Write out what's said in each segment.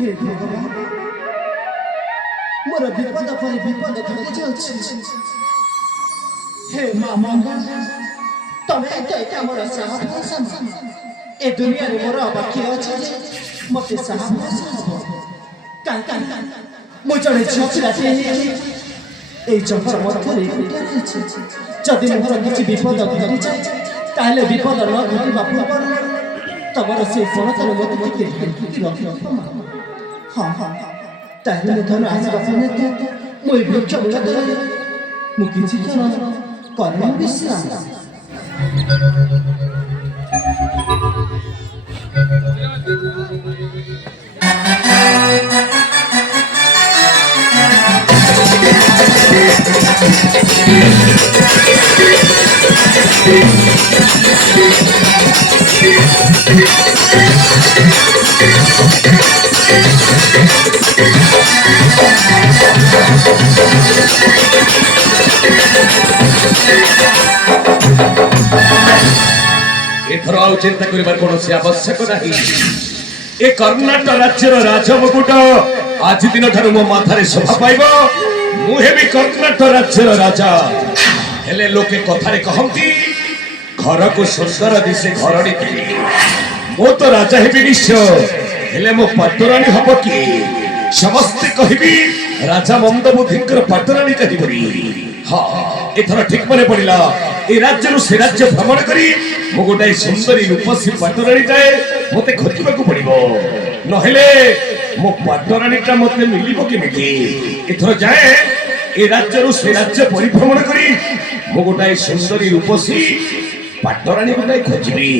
हे भगवान मोर विपद पर विपद घटी जाउछि हे मां मंगल तमे तो एटा मोर साहस ए दुनिया रे मोर बाकी अछि मते साहस कान कान मो जड़े झपराते ए जंगल मध्यरे जदि मोर किछि विपद घटी जाय ताले विपद न घटिबा पूर्व तमर से फणतर मत मते रखि हाँ हाँ ताले मो धन आसी बसने मो वृक्ष मूल धरे मु किछि क्षण कर्म विश्राम एथर आउ चिंता करिबार कोनोसी आवश्यक नाही ए कर्नाटक राज्यर राजमुकुट आज दिन ठारू मो माथारे शोभा पाइबो मु हेबी कर्नाटक राज्यर राजा हेले लोके कथारे कहंती घर को सुंदर दिसे घरडी की मो तो राजा हेबी निश्चय हेले मो पाटरानी हबो की समस्त कहिबी राजा मंदबुद्धिकर पाटरानी कहिबरी हां एथर ठीक मने पड़िला ए राज्य से राज्य भ्रमण करी मो गोटाई सुंदरी रूपसी पाटरानी जाए मते खोजिबाकू पड़िबो नहेले मो पाटरानीटा मते मिलिबो केमिति एथर जाए ए राज्य से राज्य परिभ्रमण करी मो गोटाई सुंदरी रूपसी पाटरानी गोटाई खोजिबी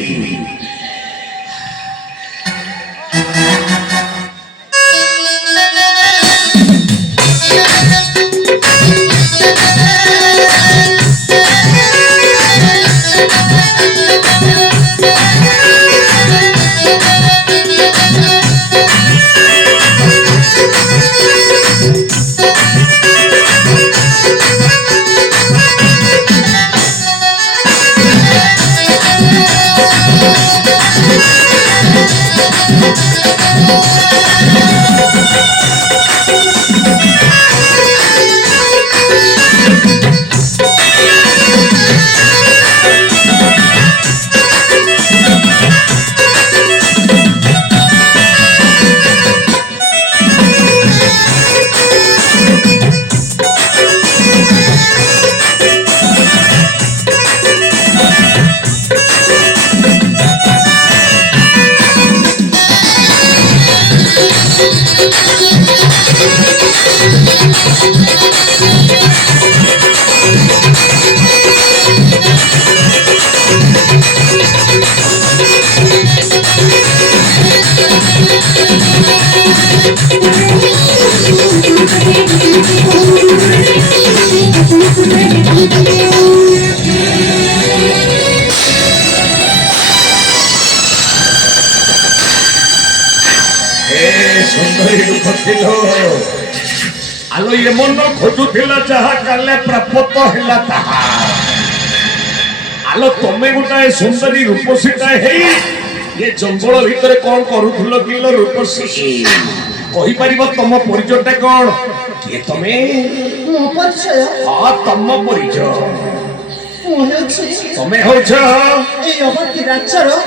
आलो ये मन खोजुला जहा काले प्राप्त हैला ताहा आलो तमे गोटाए सुंदरी रूपसीटा हेई ये जंगल भितर कोन करूथुलो किलो रूपसी कहि परिबो तम परिचयटा कोन के तमे मो परिचय हां तम परिचय तमे होछ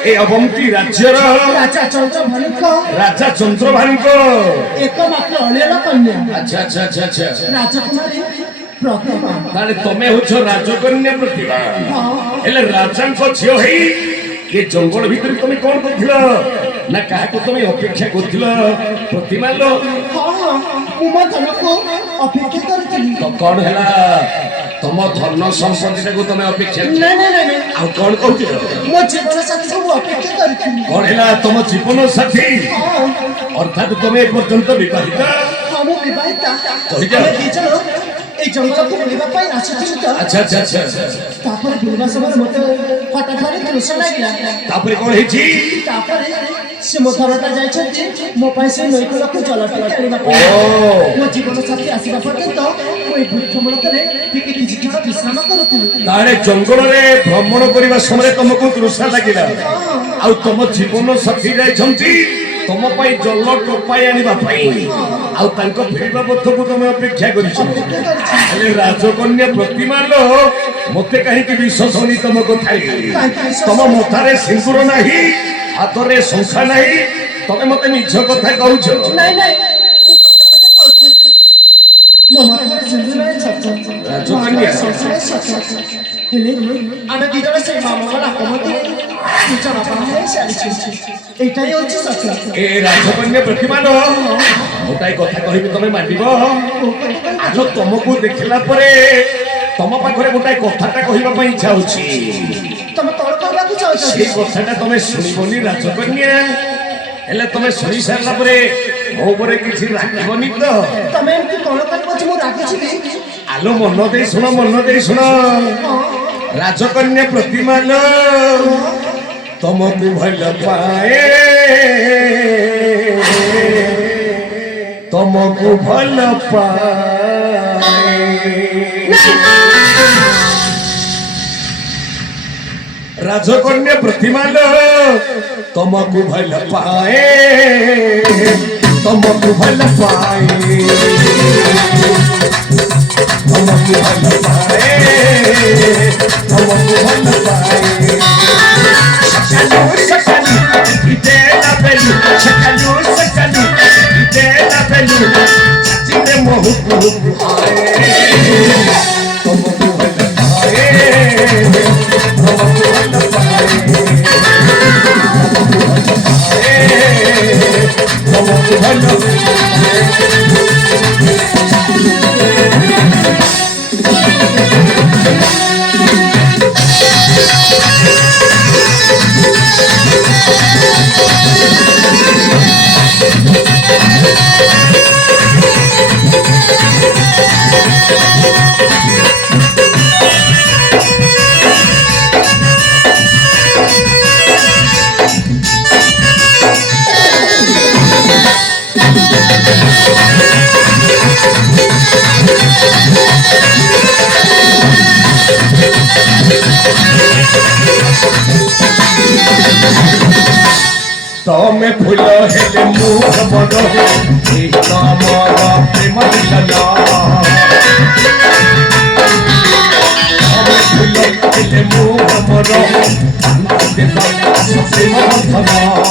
ए अवंती राज्यर राजा चंद्रभानुको एकमात्र अलियल कन्या अच्छा अच्छा अच्छा अच्छा राजकुमारी प्रतिभा ताले तमे होछ राजकन्या प्रतिभा हेले राजांको झियो हेई ये जंगल भीतर तमे कोन करथिलो ना काहा को तमे अपेक्षा करथिलो प्रतिभा लो हां उमा धनको अपेक्षा करथिली तो कोन हैला तम धन संपत्ति को तमे अपेक्षा नहीं आ कोन कहथिलो मो जीवन साथी सब अपेक्षा करथिली कोन हैला तम जीवन साथी अर्थात तमे पर्यंत विवाहिता हम विवाहिता कहि जा दिजलो ए जंगल को बुलिबा पई आछिथिलु त अच्छा अच्छा अच्छा तापर बुलिबा समय मते फटाफट तृष्णा लागिला तापर कोन हेची तापर से मो घरटा जाइछथि मो पैसे नई को लख चलट काढिबा मो जीवन साथी आसीबा पर्यंत कोई वृक्ष मूलतरे टिके किछि किछि विश्राम करूथुलु तारे जंगल रे भ्रमण करिबा समय तुमको तृष्णा लागिला आ तुम जीवन साथी जाइछंती ତମ ପାଇଁ ଜଲ ଟୋପାଇ ଆଣିବା ପାଇଁ ଆଉ ତାଙ୍କ ଫେରିବା ପଥକୁ ତମେ ଅପେକ୍ଷା କରିଛ। ହେଲେ ରାଜକନ୍ୟା ପ୍ରତିମା ଲୋ ମତେ କାହିଁକି ବିଶ୍ୱାସନି ତମ କଥାରେ? ତମ ମଥାରେ ସିନ୍ଦୁର ନାହିଁ, ହାତରେ ଶଙ୍ଖା ନାହିଁ, ତମେ ମତେ ମିଛ କଥା କହୁଛ। ନାଇଁ ନାଇଁ ମୋ ମାଥାରେ ସିନ୍ଦୁର ନାହିଁ ସତ, ରାଜକନ୍ୟା ସଂସାର ସତ, ହେଲେ ଆମେ ଦି ଜଣ ସେଇ ମାମାଙ୍କ ଡାକମତେ ସୂଚନା ପାଇ ସାରିଛୁ। ଏଇଟାই ହଉଛି ସତ। ଏ ରାଜକନ୍ୟା ପ୍ରତିମା ଲୋ ଗୋଟାଏ କଥା କହିବି ତମେ ମାନିବ? ଆଲୋ ତମକୁ ଦେଖିଲା ପରେ ତମ ପାଖରେ ଗୋଟାଏ କଥାଟା କହିବା ପାଇଁ ଇଚ୍ଛା ହଉଛି। ତମେ କଣ କହିବାକୁ ଚାହୁଁଛ? ସେଇ କଥାଟା ତମେ ଶୁଣିବନି ରାଜକନ୍ୟା? ହେଲେ ତମେ ଶୁଣି ସାରିଲା ପରେ ମୋ ଉପରେ କିଛି ରାଗିବନି ତ? ତମେ ଏମିତି କଣ କରିବ ଯେ ମୁଁ ରାଗିଯିବି? ଆଲୋ ମନ ଦେଇ ଶୁଣ, ମନ ଦେଇ ଶୁଣ। ରାଜକନ୍ୟା ପ୍ରତିମା ଲୋ ତମକୁ ଭଲ ପାଏ, ତମକୁ ଭଲ ପାଏ। ରାଜକନ୍ୟା ପ୍ରତିମା ଲୋ ତମକୁ ଭଲ ପାଏ, ତମକୁ ଭଲ ପାଏ, ତମକୁ ଭଲ ପାଏ, ତମକୁ ଭଲ ପାଏ। ସକାଳୁ ସକାଳୁ ଇତେ ଲାବେଲୁ, ସକାଳୁ ସକାଳୁ ଇତେ ଲାବେଲୁ, ଚାଚିରେ ମୋହକୁ ଆଏ, ତମକୁ ଭଲ ପାଏ, ତମକୁ ଭଲ ପାଏ, ତମକୁ ଭଲ ତମେ ଫୁଲ ହେଲେ ମୁଁ ଭ୍ରମଣ, ଏହି ତମର ପ୍ରେମ ମିଲନ। ତମେ ଫୁଲ ହେଲେ ମୁଁ ଭ୍ରମଣ, ପ୍ରେମ ବନ୍ଧନ।